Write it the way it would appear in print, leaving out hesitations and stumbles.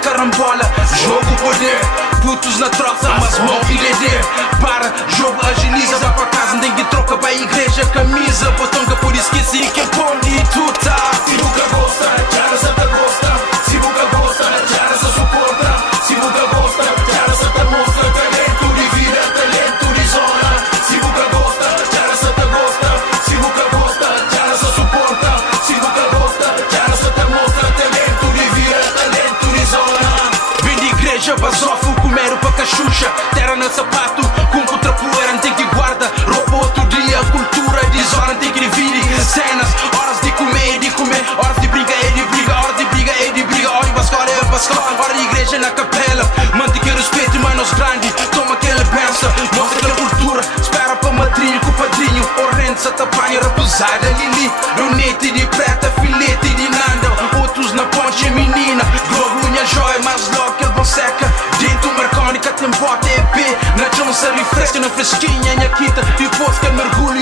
carambola. Jogo poder, putos na troça, mas mão e dedê. Para, jogo agiliza, vai pra casa, nem que troca pra igreja, camisa. Botonga por esqueci que é pone tu tá. Se nunca gosta, já essa te gosta. Se nunca gosta, já essa suporta. Se nunca gosta, já essa te mostra. Talento de vida, talento de zona. Se nunca gosta, já essa te gosta. Se nunca gosta, já essa suporta. Se nunca gosta, já essa te mostra. Talento de vida, talento de zona. Vem de igreja, basofo, comer pra cachucha. Terra no sapato, com contrapoeira, tem que guarda. Roupa outro dia, cultura de zona, tem que dividir cenas. Horas de comer, horas de briga e de briga. Horas de briga e de briga, hora de bascola e bascola. Hora de igreja na capela, mantém que respeito, manos grande. Toma aquela pensa, mostra aquela cultura. Espera pra madrinho, com o padrinho. Orrente, satapanha, rapuzada, lili. Lunete de preta, filete de nanda. Outros na ponte, menina. Globo, minha joia, mais louca, ele seca. Dentro marcónica, tem bota EP. Na jonça, refresca, na fresquinha, minha quinta. Depois que mergulho